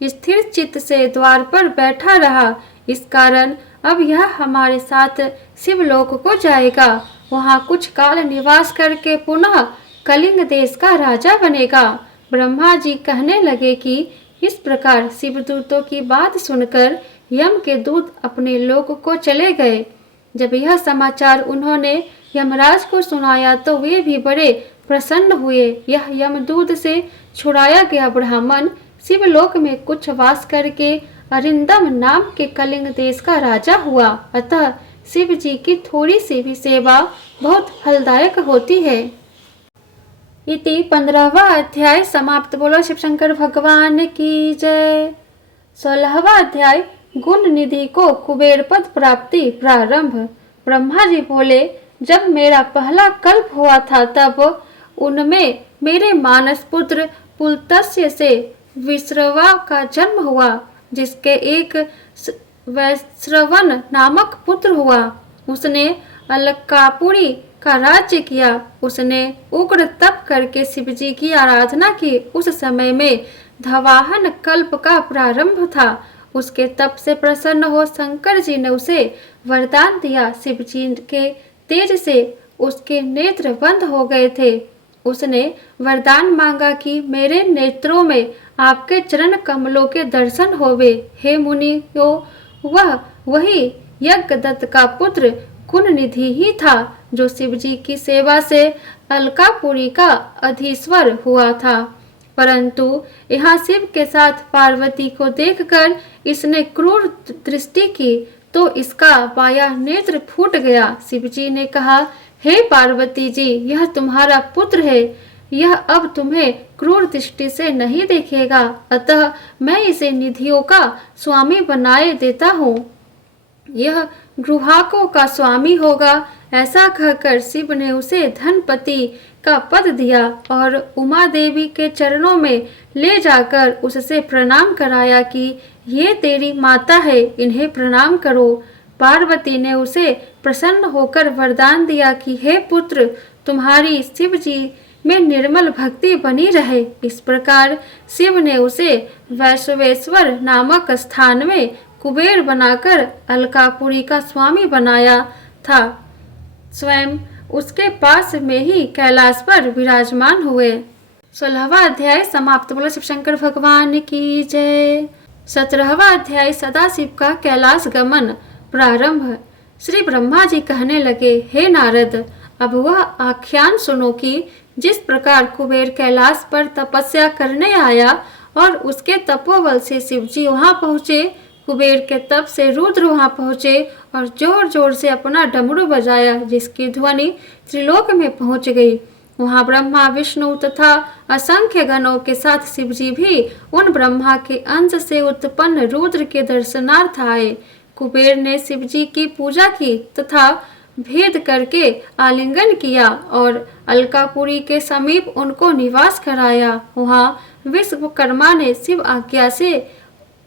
स्थिर चित्त से द्वार पर बैठा रहा। इस कारण अब यह हमारे साथ शिवलोक को जाएगा। वहाँ कुछ काल निवास करके पुनः कलिंग देश का राजा बनेगा। ब्रह्मा जी कहने लगे कि इस प्रकार शिवदूतों की बात सुनकर यम के दूत अपने लोक को चले गए। जब यह समाचार उन्होंने यमराज को सुनाया तो वे भी बड़े प्रसन्न हुए। यह यमदूत से छुड़ाया गया ब्राह्मण शिवलोक में कुछ वास करके अरिंदम नाम के कलिंग देश का राजा हुआ। अतः शिव जी की थोड़ी सी भी सेवा बहुत फलदायक होती है। इति 15वां अध्याय समाप्त। बोलो शिव शंकर भगवान की जय। 16वां अध्याय गुण निधि को कुबेर पद प्राप्ति प्रारंभ। ब्रह्मा जी बोले, जब मेरा पहला कल्प हुआ था तब उनमें मेरे मानस पुत्र पुलत्स्य से विश्रवा का जन्म हुआ, जिसके एक वैश्रवण नामक पुत्र हुआ। उसने अलकापुरी का राज्य किया। उसने उग्र तप करके शिवजी की आराधना की। उस समय में धवाहन कल्प का प्रारंभ था। उसके तप से प्रसन्न हो शंकर जी ने उसे वरदान दिया। शिवजी के तेज से उसके नेत्र बंद हो गए थे। उसने वरदान मांगा कि मेरे नेत्रों में आपके चरण कमलों के दर्शन होवे। हे मुनियो, वही यज्ञदत्त का पुत्र कुलनिधि ही था, जो शिवजी की सेवा से अलकापुरी का अधीश्वर हुआ था। परंतु यहाँ शिव के साथ पार्वती को देखकर इसने क्रूर दृष्टि की तो इसका बाया नेत्र फूट गया। शिवजी ने कहा, हे पार्वती जी, यह तुम्हारा पुत्र है, यह अब तुम्हें क्रूर दृष्टि से नहीं देखेगा, अतः मैं इसे निधियों का स्वामी बनाए देता हूँ। यह गृहाकों का स्वामी होगा। ऐसा कहकर शिव ने उसे धनपति का पद दिया और उमा देवी के चरणों में ले जाकर उससे प्रणाम कराया कि ये तेरी माता है, इन्हें प्रणाम करो। पार्वती ने उसे प्रसन्न होकर वरदान दिया कि हे पुत्र, तुम्हारी शिव जी में निर्मल भक्ति बनी रहे। इस प्रकार शिव ने उसे वैश्वेश्वर नामक स्थान में कुबेर बनाकर अलकापुरी का स्वामी बनाया था। स्वयं उसके पास में ही कैलाश पर विराजमान हुए। 16वां अध्याय समाप्त। बोलो शिव शंकर भगवान की जय। 17वां अध्याय सदाशिव का कैलाश गमन प्रारंभ। श्री ब्रह्मा जी कहने लगे, हे नारद, अब वह आख्यान सुनो कि जिस प्रकार कुबेर कैलाश पर तपस्या करने आया और उसके तपोबल से शिवजी वहां पहुँचे, कुबेर के तप से रुद्र वहां पहुँचे और जोर जोर से अपना डमरू बजाया, जिसकी ध्वनि त्रिलोक में पहुँच गई। वहां ब्रह्मा, विष्णु तथा असंख्य गणों के साथ शिवजी भी उन ब्रह्मा के अंश से उत्पन्न रुद्र के दर्शनार्थ आए। कुबेर ने शिवजी की पूजा की तथा भेद करके आलिंगन किया और अलकापुरी के समीप उनको निवास कराया। वहां विश्वकर्मा ने शिव आज्ञा से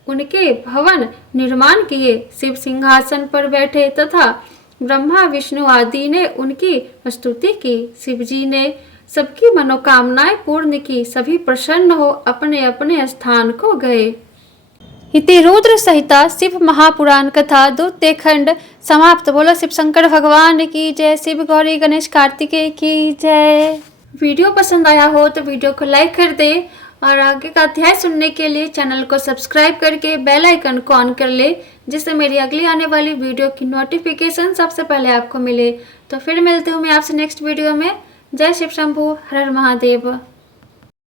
उनके भवन निर्माण किए। शिव सिंहासन पर बैठे तथा ब्रह्मा, विष्णु आदि ने उनकी स्तुति की। शिवजी ने सबकी मनोकामनाएं पूर्ण की। सभी प्रसन्न हो अपने अपने स्थान को गए। इति रुद्र संहिता शिव महापुराण कथा द्वितीय खंड समाप्त। बोलो शिव शंकर भगवान की जय। शिव गौरी गणेश कार्तिकेय की जय। वीडियो पसंद आया हो तो वीडियो को लाइक कर दे और आगे का अध्याय सुनने के लिए चैनल को सब्सक्राइब करके बेल आइकन को ऑन कर ले, जिससे मेरी अगली आने वाली वीडियो की नोटिफिकेशन सबसे पहले आपको मिले। तो फिर मिलते हूँ मैं आपसे नेक्स्ट वीडियो में। जय शिव शंभू, हर हर महादेव।